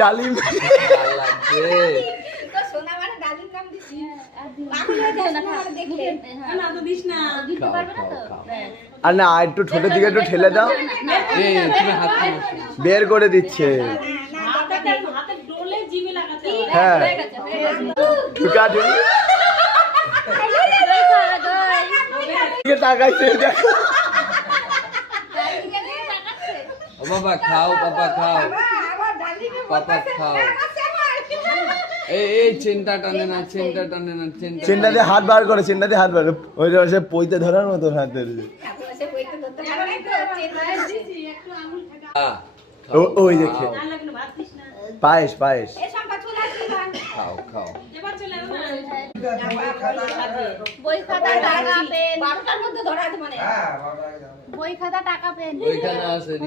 ডালিম লাগছে তো সোনা মানে ডালিম নাম দিছি পাগল হয়ে যাস না আর দেখলে না তো দিস না খাও খাও খাও আর না আর একটু ঠোঁটের দিকে একটু ঠেলে দাও এই তুমি হাত নাও বের করে দিচ্ছে হাতে ডোলে জিভে লাগাতে হবে হ্যাঁ ঢুকা ঢুকে তাকাইছে দেখো ও বাবা খাও পাপা খাও আবার ডালিমে পাপা খাও এই চেনটা টানে না চেনটা টানে না চেনটাতে হাত বার করে চেনটাতে হাত বার ওই যে সে পইতে ধরার মতো হাত ধরে সে বইতে ধরতে পারে না তো চেনা দিছি একটু আঙুল ঠেকা ওই দেখে না লাগলে ভাত দিস না পায়েস পায়েস এই সম্পা চলে আসবি না খাও খাও এবার চলে এলো না বই খাতা টাকা পেন 12টার মধ্যে ধরা আছে মানে হ্যাঁ বই খাতা টাকা পেন ওইখানে আছে